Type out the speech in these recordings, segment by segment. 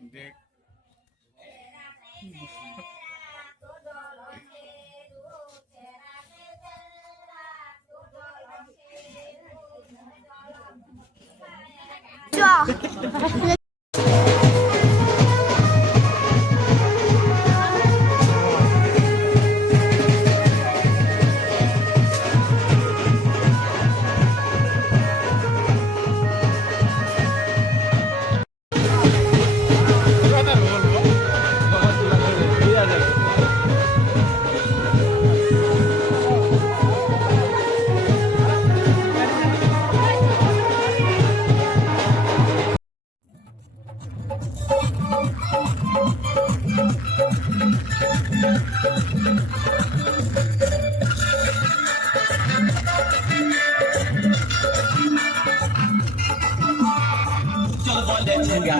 দেখ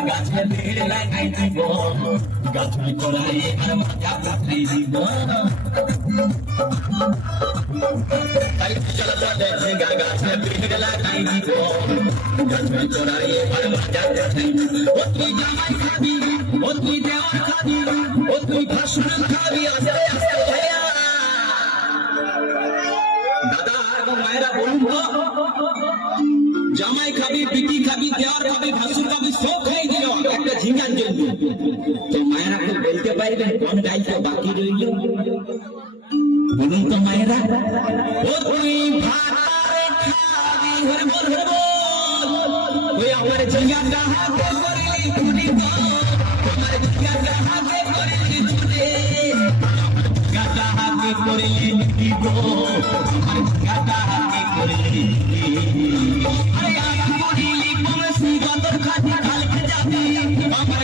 গাছের ভিড় লাগাই দিব গাছুই করাই আর মাথা কাটাই দিব গাছের ভিড় লাগাই দিব গাছুই করাই আর মাথা কাটাই দিব ও তুই জামাই খাবি ও তুই দেওয়ার খাবি ও তুই ভাসুর খাবি আস্তে আস্তে ভাইয়া দাদা এবং মায়েরা বলুন তো জামাই খাবি পিটি খাবি দেওয়ার খাবি ভাসুর খাবি সব খাই দিল একটা ঝিঙ্গার জন্য তো মায়েরা কেউ বলতে পারবেন কোন দায়িত্ব বাকি রইল বলুন তো মায়েরা ও তুই ভাত খাবি হরে বল ওই আমার ঝিঙ্গাটা হাতে করিলি তুলি তোমার ঝিঙ্গাটা হাতে করিলি তুলে গাটা হাতে করিলি দিব আমার গাটা হাতে করিলি আমার